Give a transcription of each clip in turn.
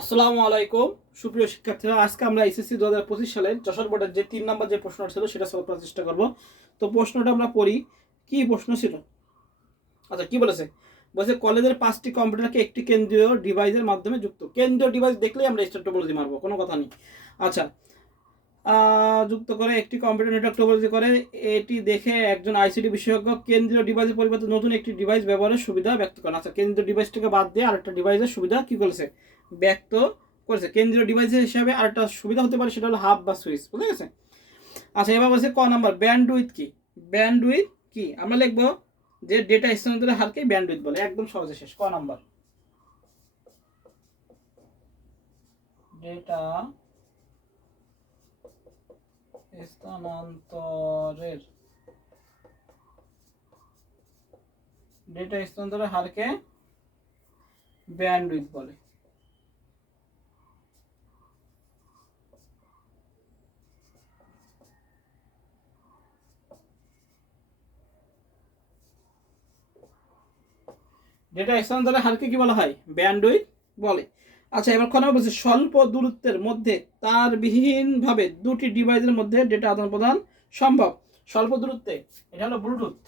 আসসালামু আলাইকুম সুপ্রিয় শিক্ষার্থীরা, আজকে আমরা এসএসসি 2025 সালের যশোর বোর্ডের যে 3 নম্বর যে প্রশ্নটা ছিল সেটা সলভ করার চেষ্টা করব। তো প্রশ্নটা আমরা পড়ি। কি প্রশ্ন ছিল? আচ্ছা, কি বলেছে? বলেছে কলেজের 5টি কম্পিউটারকে একটি কেন্দ্রীয় ডিভাইসের মাধ্যমে যুক্ত। কেন্দ্রীয় ডিভাইস দেখলেই আমরা স্টার টপোলজি মারবো, কোনো কথা নেই। আচ্ছা, যুক্ত করে একটি কম্পিউটার নেটওয়ার্ক টপোলজি করে। এটি দেখে একজন আইসিটি বিশেষজ্ঞ কেন্দ্রীয় ডিভাইসের পরিবর্তে নতুন একটি ডিভাইস ব্যবহারের সুবিধা ব্যক্ত করেন। আচ্ছা, কেন্দ্রীয় ডিভাইসটাকে বাদ দিয়ে আরেকটা ডিভাইসের সুবিধা কি করেছে? ব্যক্ত করেছে। কেন্দ্রীয় ডিভাইসের হিসাবে আরেকটা সুবিধা হতে পারে, সেটা হলো হাব বা সুইচ। বুঝে গেছে? আচ্ছা, এবার বলছে ক নাম্বার, ব্যান্ডউইথ কি? ব্যান্ডউইথ কি? আমরা লিখবো যে ডেটা স্থানান্তরের হারকে ব্যান্ডউইথ বলে। একদম সহজে শেষ। ক নাম্বার, ডেটা স্থানান্তরের হারকে ব্যান্ডউইথ বলে। ডেটা স্থানান্তরের হারকে কি বলা হয়? ব্যান্ডউইথ বলে। আচ্ছা, এবার খনা বলছে স্বল্প দূরত্বের মধ্যে তারবিহীনভাবে দুটি ডিভাইসের মধ্যে ডেটা আদান প্রদান সম্ভব। স্বল্প দূরত্বে, এটা হলো ব্লুটুথ।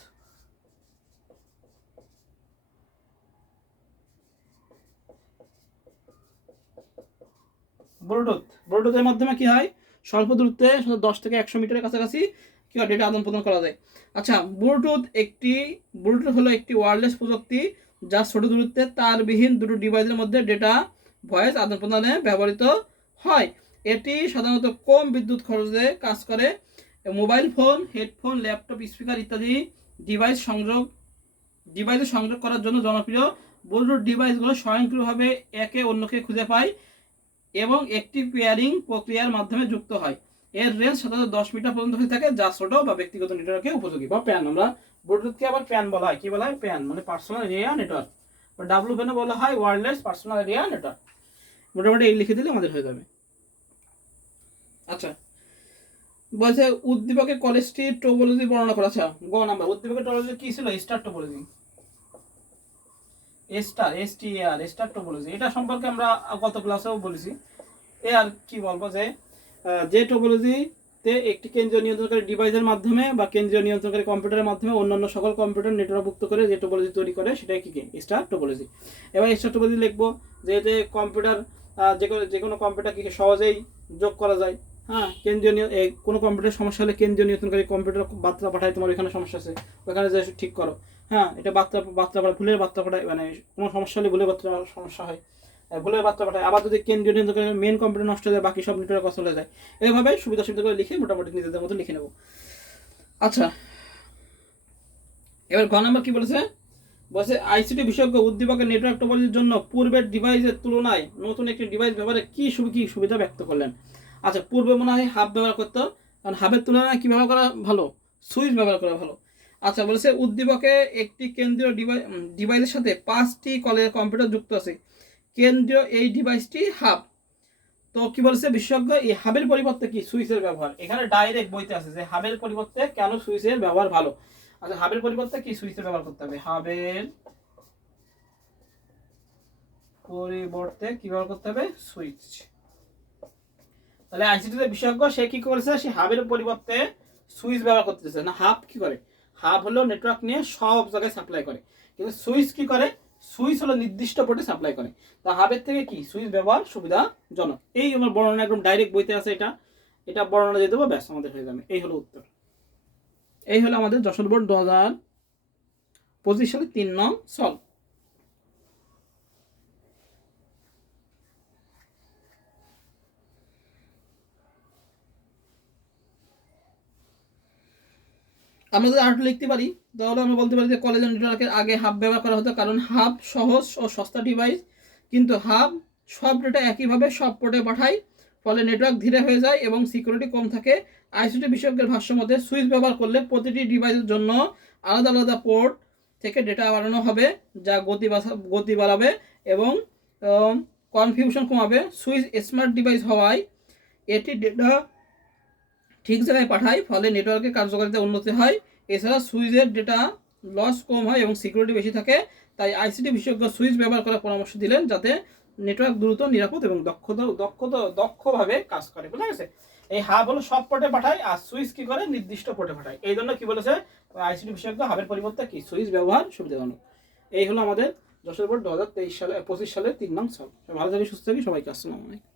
ব্লুটুথের মাধ্যমে কি হয়? স্বল্প দূরত্বে 10 থেকে 100 মিটারের কাছাকাছি কি হয়? ডেটা আদান প্রদান করা যায়। আচ্ছা, ব্লুটুথ হলো একটি ওয়্যারলেস প্রযুক্তি যা ছোট দূরত্বে তারবিহীন দুটো ডিভাইসের মধ্যে ডেটা ভয়েস আদান প্রদানে ব্যবহৃত হয়। এটি সাধারণত কম বিদ্যুৎ খরচে কাজ করে। Mobile phone, headphone, laptop, speaker ইত্যাদি ডিভাইসে সংযোগ করার জন্য জনপ্রিয়। ব্লুটুথ ডিভাইসগুলো স্বয়ংক্রিয়ভাবে একে অন্যকে খুঁজে পায় এবং একটি পেয়ারিং প্রক্রিয়ার মাধ্যমে যুক্ত হয়। এর রেঞ্জ সাধারণত 10 মিটার পর্যন্ত হয়ে থাকে, যা ছোট বা ব্যক্তিগত নেটওয়ার্কে উপযোগী বা প্যান। আমরা ব্লুটুথকে আবার প্যান বলা হয়। কি বলা হয়? প্যান মানে পার্সোনাল এরিয়া নেটওয়ার্ক। বা ডাব্লুপ্যানও বলা হয় ওয়্যারলেস পার্সোনাল এরিয়া নেটওয়ার্ক। মোটামুটি এই লিখে দিলে আমাদের হয়ে যাবে। আচ্ছা, বলছে উদ্দীপকের কলেজটি টোপোলজি বর্ণনা করা। আচ্ছা, গ নাম্বার, উদ্দীপকের টোপোলজি কি ছিল? Star topology. স্টার টোপোলজি, এটা সম্পর্কে আমরা গত ক্লাসেও বলেছি। আর কি বলবো যে টোপোলজিতে একটি কেন্দ্রীয় নিয়ন্ত্রণকারী ডিভাইসের মাধ্যমে বা কেন্দ্রীয় নিয়ন্ত্রণকারী কম্পিউটারের মাধ্যমে অন্যান্য সকল কম্পিউটার নেটওয়ার্কভুক্ত করে যে টোপোলজি তৈরি করে সেটাই কি? Star topology. এবার স্টার টোপোলজি লিখবো যে এতে কম্পিউটার যে কোনো কম্পিউটার কি সহজেই যোগ করা যায়। হ্যাঁ, কেন্দ্রীয় কোনো কম্পিউটার সমস্যা হলে কেন্দ্রীয় নিয়ন্ত্রণকারী কম্পিউটার বার্তা পাঠায়, তোমার এখানে সমস্যা আছে, ওখানে যে ঠিক করো। হ্যাঁ, এটা বার্তা পাঠায়, ভুলের বার্তা পাঠায়, মানে কোনো সমস্যা হলে ভুলের বার্তা সমস্যা হয়, ভুলের বার্তা পাঠায়। আবার যদি কেন্দ্রীয় নিয়ন্ত্রণকারী মেন কম্পিউটার নষ্ট হয়ে যায়, বাকি সব নেটওয়ার্ক চলে যায়। এইভাবে সুবিধা করে লিখে মোটামুটি নিজেদের মতো লিখে নেব। আচ্ছা, এবার ঘ নাম্বার কি বলেছে? বলছে আইসিটি বিশেষজ্ঞ উদ্দীপকের নেটওয়ার্ক টোপোলজির জন্য পূর্বের ডিভাইসের তুলনায় নতুন একটি ডিভাইস ব্যবহারে কি সুবিধা ব্যক্ত করলেন। আচ্ছা, পূর্বে মনে হয় হাব ব্যবহার করতো, কারণ হাবের তুলনায় কি ব্যবহার করা ভালো? সুইচ ব্যবহার করা ভালো। আচ্ছা, বলেছে উদ্দীপকে একটি কেন্দ্রীয় ডিভাইসের সাথে 5টি কম্পিউটার যুক্ত আছে। কেন্দ্রীয় এই ডিভাইসটি হাব। তো কি বলেছে বিশেষজ্ঞ? এই হাবের পরিবর্তে কি সুইচের ব্যবহার। এখানে ডাইরেক্ট বইতে আছে যে হাবের পরিবর্তে কেন সুইচের ব্যবহার ভালো। আচ্ছা, হাবের পরিবর্তে কি সুইচের ব্যবহার করতে হবে? হাবের পরিবর্তে কি ব্যবহার করতে হবে? সুইচ। তাহলে আইসিটিতে বিশেষজ্ঞ সে কি করেছে? সে হাবের পরিবর্তে সুইচ ব্যবহার করতেছে না। হাব কি করে? হাব হলো নেটওয়ার্ক নিয়ে সব জায়গায় সাপ্লাই করে, কিন্তু সুইচ কি করে? সুইচ হলো নির্দিষ্ট পোর্টে সাপ্লাই করে। তা হাবের থেকে কি সুইচ ব্যবহার সুবিধাজনক। এই আমার বর্ণনা একদম ডাইরেক্ট বইতে আছে। এটা বর্ণনা দিয়ে দেবো, ব্যাস আমাদের হয়ে যাবে। এই হলো উত্তর। এই হলো আমাদের যশোর বোর্ড 2025 সালে 3 নং সলভ। আমরা যদি আর্ট লিখতে পারি তাহলে আমরা বলতে পারি যে কলেজ নেটওয়ার্কের আগে হাব ব্যবহার করা হতো, কারণ হাব সহজ ও সস্তা ডিভাইস, কিন্তু হাব সব ডেটা একইভাবে সব পোর্টে পাঠায়, ফলে নেটওয়ার্ক ধীরে হয়ে যায় এবং সিকিউরিটি কম থাকে। আইসিটি বিশেষজ্ঞের ভাষ্য মতে সুইচ ব্যবহার করলে প্রতিটি ডিভাইসের জন্য আলাদা আলাদা পোর্ট থেকে ডেটা বাড়ানো হবে, যা গতি বাড়াবে এবং কনফিউশন কমাবে। সুইচ স্মার্ট ডিভাইস হওয়ায় এটি ডেটা ঠিক জায়গায় পাঠায়, ফলে নেটওয়ার্কের কার্যকারিতা উন্নতি হয়। এছাড়া সুইচের ডেটা লস কম হয় এবং সিকিউরিটি বেশি থাকে। তাই আইসিটি বিশেষজ্ঞ সুইচ ব্যবহার করার পরামর্শ দিলেন, যাতে নেটওয়ার্ক দ্রুত, নিরাপদ এবং দক্ষভাবে কাজ করে। বুঝা গেছে? এই হাব হলো সব পোর্টে পাঠায়, আর সুইচ কি করে নির্দিষ্ট পোর্টে পাঠায়। এই জন্য কি বলেছে আইসিটি বিশেষজ্ঞ, হাবের পরিবর্তে কি সুইচ ব্যবহার সুবিধাজনক। এই হলো আমাদের যশোর বোর্ড 2023 সালে 25 সালে 3 নং সব। ভালো থাকি, সুস্থ থাকি, সবাইকে আসসালামু আলাইকুম।